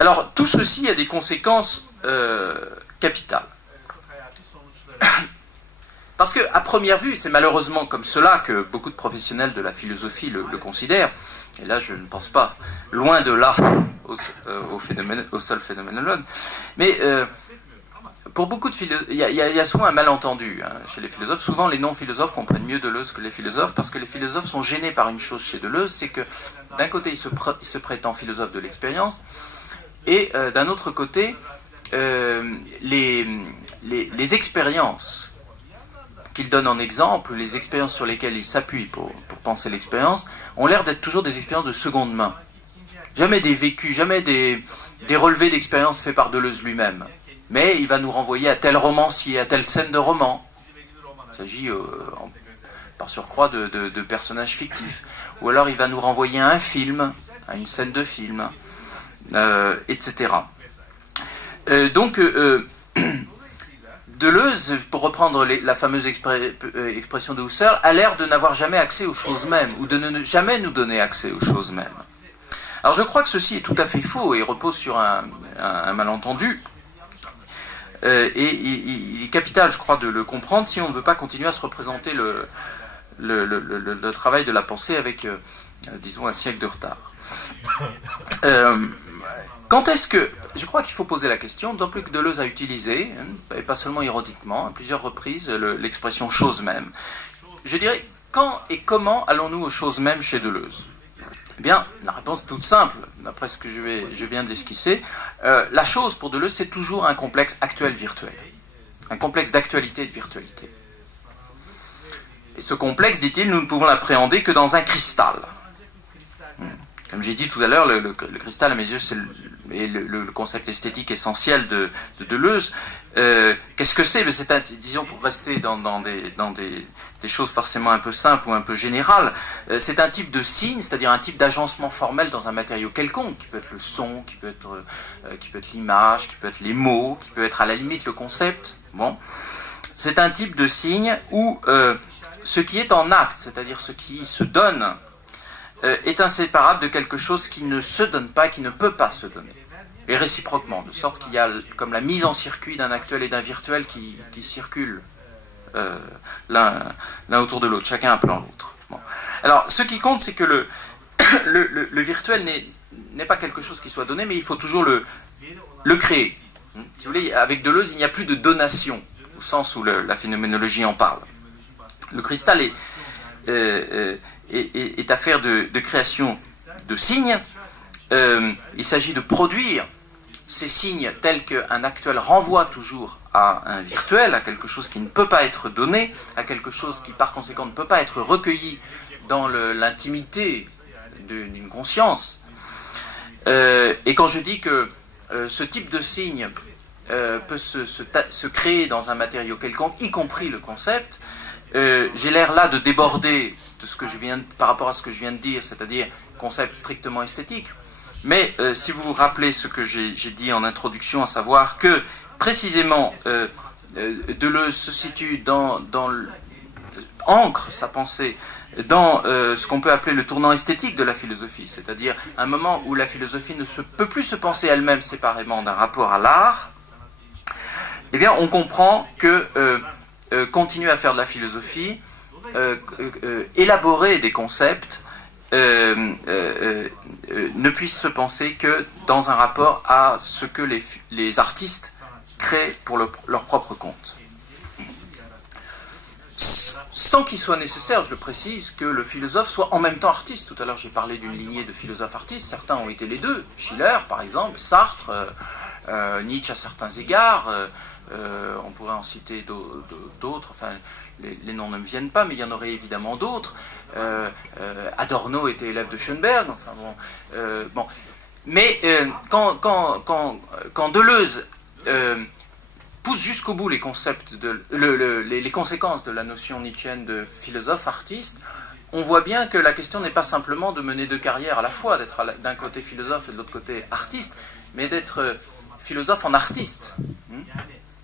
Alors, tout ceci a des conséquences capitales. Parce qu'à première vue, c'est malheureusement comme cela que beaucoup de professionnels de la philosophie le considèrent, et là je ne pense pas loin de là au seul phénoménologue, mais pour beaucoup de philosophes, il y a souvent un malentendu chez les philosophes. Souvent les non-philosophes comprennent mieux Deleuze que les philosophes, parce que les philosophes sont gênés par une chose chez Deleuze, c'est que d'un côté il se prétend philosophe de l'expérience, et d'un autre côté, les expériences qu'il donne en exemple, les expériences sur lesquelles il s'appuie pour penser l'expérience, ont l'air d'être toujours des expériences de seconde main. Jamais des vécus, jamais des relevés d'expérience faits par Deleuze lui-même. Mais il va nous renvoyer à tel romancier, à telle scène de roman. Il s'agit par surcroît de personnages fictifs. Ou alors il va nous renvoyer à un film, à une scène de film, etc. Donc, Deleuze, pour reprendre la fameuse expression de Husserl, a l'air de n'avoir jamais accès aux choses mêmes, ou de ne jamais nous donner accès aux choses mêmes. Alors je crois que ceci est tout à fait faux et repose sur un malentendu. Et il est capital, je crois, de le comprendre si on ne veut pas continuer à se représenter le travail de la pensée avec, disons, un siècle de retard. Quand est-ce que... Je crois qu'il faut poser la question, d'autant plus que Deleuze a utilisé, et pas seulement ironiquement, à plusieurs reprises, l'expression « chose même ». Je dirais, quand et comment allons-nous aux choses mêmes chez Deleuze ? Eh bien, la réponse est toute simple, d'après ce que je viens d'esquisser. La chose, pour Deleuze, c'est toujours un complexe actuel-virtuel. Un complexe d'actualité et de virtualité. Et ce complexe, dit-il, nous ne pouvons l'appréhender que dans un cristal. Comme j'ai dit tout à l'heure, le cristal, à mes yeux, c'est le concept esthétique essentiel de Deleuze. Qu'est-ce que c'est ? Disons, pour rester dans des choses forcément un peu simples ou un peu générales, c'est un type de signe, c'est-à-dire un type d'agencement formel dans un matériau quelconque, qui peut être le son, qui peut être l'image, qui peut être les mots, qui peut être à la limite le concept. Bon. C'est un type de signe où ce qui est en acte, c'est-à-dire ce qui se donne, est inséparable de quelque chose qui ne se donne pas, qui ne peut pas se donner. Et réciproquement, de sorte qu'il y a comme la mise en circuit d'un actuel et d'un virtuel qui circulent l'un autour de l'autre, chacun appelant l'autre. Bon. Alors, ce qui compte, c'est que le virtuel n'est pas quelque chose qui soit donné, mais il faut toujours le créer. Si vous voulez, avec Deleuze, il n'y a plus de donation, au sens où la phénoménologie en parle. Le cristal est affaire de création de signes. Il s'agit de produire ces signes tels qu'un actuel renvoie toujours à un virtuel, à quelque chose qui ne peut pas être donné, à quelque chose qui par conséquent ne peut pas être recueilli dans l'intimité d'une conscience. Et quand je dis que ce type de signe peut se créer dans un matériau quelconque, y compris le concept, j'ai l'air là de déborder de ce que par rapport à ce que je viens de dire, c'est-à-dire concept strictement esthétique. Mais si vous vous rappelez ce que j'ai dit en introduction, à savoir que précisément Deleuze se situe ancre sa pensée dans ce qu'on peut appeler le tournant esthétique de la philosophie, c'est-à-dire un moment où la philosophie ne peut plus se penser elle-même séparément d'un rapport à l'art, eh bien on comprend que continuer à faire de la philosophie, élaborer des concepts, ne puisse se penser que dans un rapport à ce que les artistes créent pour leur propre compte. Sans qu'il soit nécessaire, je le précise, que le philosophe soit en même temps artiste. Tout à l'heure j'ai parlé d'une lignée de philosophes artistes, certains ont été les deux, Schiller par exemple, Sartre, Nietzsche à certains égards, on pourrait en citer d'autres, enfin les noms ne me viennent pas, mais il y en aurait évidemment d'autres. Adorno était élève de Schoenberg, enfin bon. Mais quand Deleuze pousse jusqu'au bout les concepts les conséquences de la notion nietzschéenne de philosophe-artiste, on voit bien que la question n'est pas simplement de mener deux carrières à la fois, d'être d'un côté philosophe et de l'autre côté artiste, mais d'être philosophe en artiste,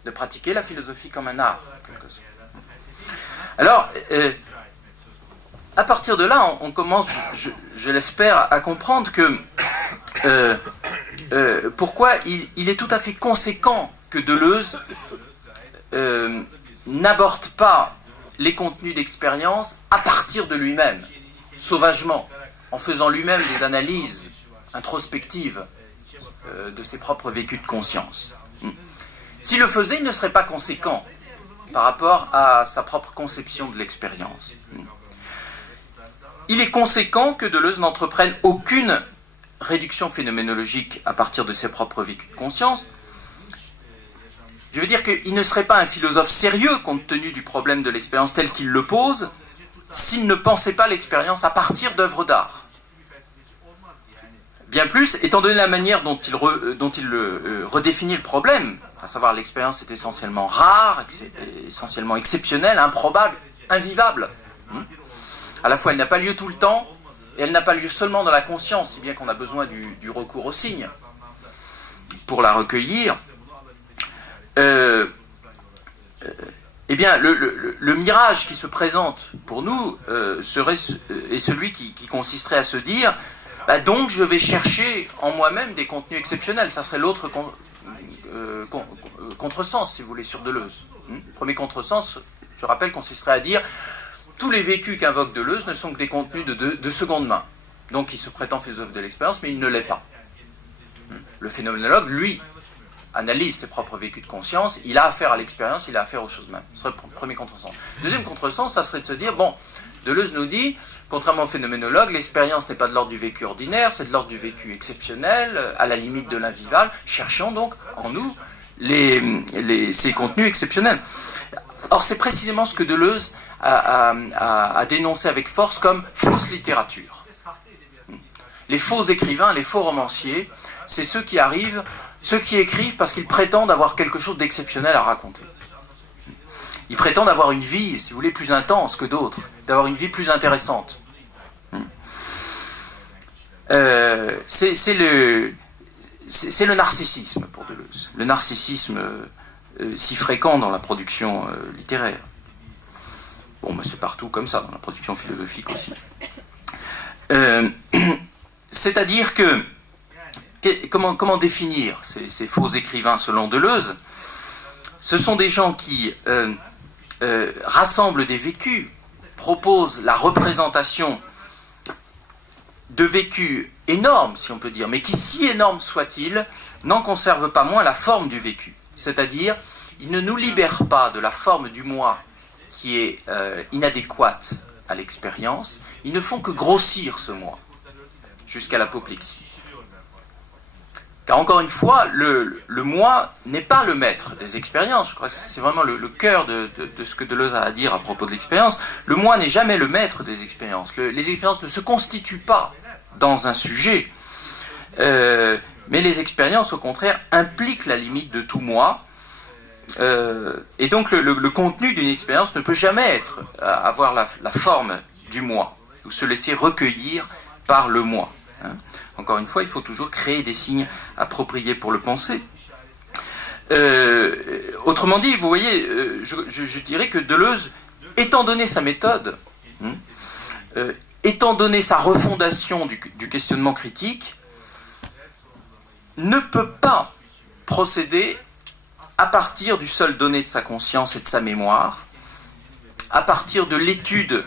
de pratiquer la philosophie comme un art, en quelque sorte. Alors, à partir de là, on commence, je l'espère, à comprendre que pourquoi il est tout à fait conséquent que Deleuze n'aborde pas les contenus d'expérience à partir de lui-même, sauvagement, en faisant lui-même des analyses introspectives de ses propres vécus de conscience. S'il le faisait, il ne serait pas conséquent par rapport à sa propre conception de l'expérience. Il est conséquent que Deleuze n'entreprenne aucune réduction phénoménologique à partir de ses propres vécus de conscience. Je veux dire qu'il ne serait pas un philosophe sérieux compte tenu du problème de l'expérience tel qu'il le pose s'il ne pensait pas l'expérience à partir d'œuvres d'art. Bien plus, étant donné la manière dont il redéfinit le problème, à savoir l'expérience est essentiellement rare, essentiellement exceptionnelle, improbable, invivable. À la fois elle n'a pas lieu tout le temps, et elle n'a pas lieu seulement dans la conscience, si bien qu'on a besoin du recours au signe pour la recueillir. Eh bien, le mirage qui se présente pour nous est celui qui consisterait à se dire donc je vais chercher en moi-même des contenus exceptionnels. Ça serait l'autre contresens, si vous voulez, sur Deleuze. Le premier contresens, je rappelle, consisterait à dire tous les vécus qu'invoque Deleuze ne sont que des contenus de seconde main. Donc il se prétend philosophe de l'expérience, mais il ne l'est pas. Le phénoménologue, lui, analyse ses propres vécus de conscience, il a affaire à l'expérience, il a affaire aux choses mêmes. Ce serait le premier contresens. Deuxième contresens, ça serait de se dire, bon, Deleuze nous dit, contrairement au phénoménologue, l'expérience n'est pas de l'ordre du vécu ordinaire, c'est de l'ordre du vécu exceptionnel, à la limite de l'invivable. Cherchons donc en nous ces contenus exceptionnels. Or, c'est précisément ce que Deleuze a dénoncé avec force comme fausse littérature. Les faux écrivains, les faux romanciers, c'est ceux qui écrivent parce qu'ils prétendent avoir quelque chose d'exceptionnel à raconter. Ils prétendent avoir une vie, si vous voulez, plus intense que d'autres, d'avoir une vie plus intéressante. C'est le narcissisme pour Deleuze. Le narcissisme si fréquent dans la production littéraire. Bon, mais c'est partout comme ça, dans la production philosophique aussi. C'est-à-dire que comment définir ces faux écrivains selon Deleuze? Ce sont des gens qui rassemblent des vécus, proposent la représentation de vécus énormes, si on peut dire, mais qui, si énormes soient-ils, n'en conservent pas moins la forme du vécu. C'est-à-dire, ils ne nous libèrent pas de la forme du moi qui est inadéquate à l'expérience, ils ne font que grossir ce moi, jusqu'à l'apoplexie. Car encore une fois, le moi n'est pas le maître des expériences. Je crois que c'est vraiment le cœur de ce que Deleuze a à dire à propos de l'expérience. Le moi n'est jamais le maître des expériences. Les expériences ne se constituent pas dans un sujet. Mais les expériences, au contraire, impliquent la limite de tout moi. Et donc le contenu d'une expérience ne peut jamais avoir la forme du moi, ou se laisser recueillir par le moi. Encore une fois, il faut toujours créer des signes appropriés pour le penser. Autrement dit, vous voyez, je dirais que Deleuze, étant donné sa méthode, étant donné sa refondation du questionnement critique, ne peut pas procéder à partir du seul donné de sa conscience et de sa mémoire, à partir de l'étude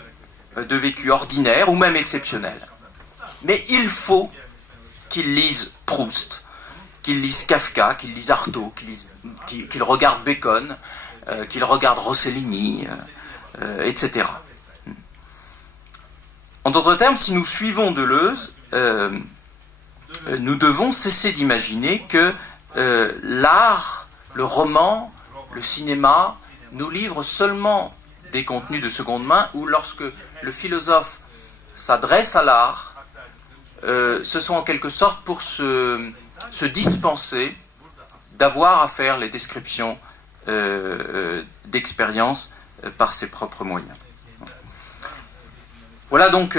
de vécu ordinaire ou même exceptionnel. Mais il faut qu'il lise Proust, qu'il lise Kafka, qu'il lise Artaud, qu'il regarde Bacon, qu'il regarde Rossellini, etc. En d'autres termes, si nous suivons Deleuze, nous devons cesser d'imaginer que l'art, le roman, le cinéma nous livrent seulement des contenus de seconde main, où lorsque le philosophe s'adresse à l'art, ce sont en quelque sorte pour se dispenser d'avoir à faire les descriptions d'expérience par ses propres moyens. Voilà donc,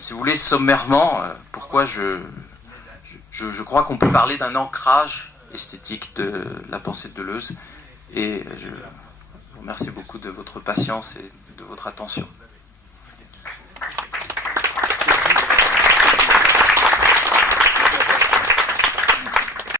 si vous voulez, sommairement, pourquoi je crois qu'on peut parler d'un ancrage esthétique de la pensée de Deleuze. Et je vous remercie beaucoup de votre patience et de votre attention.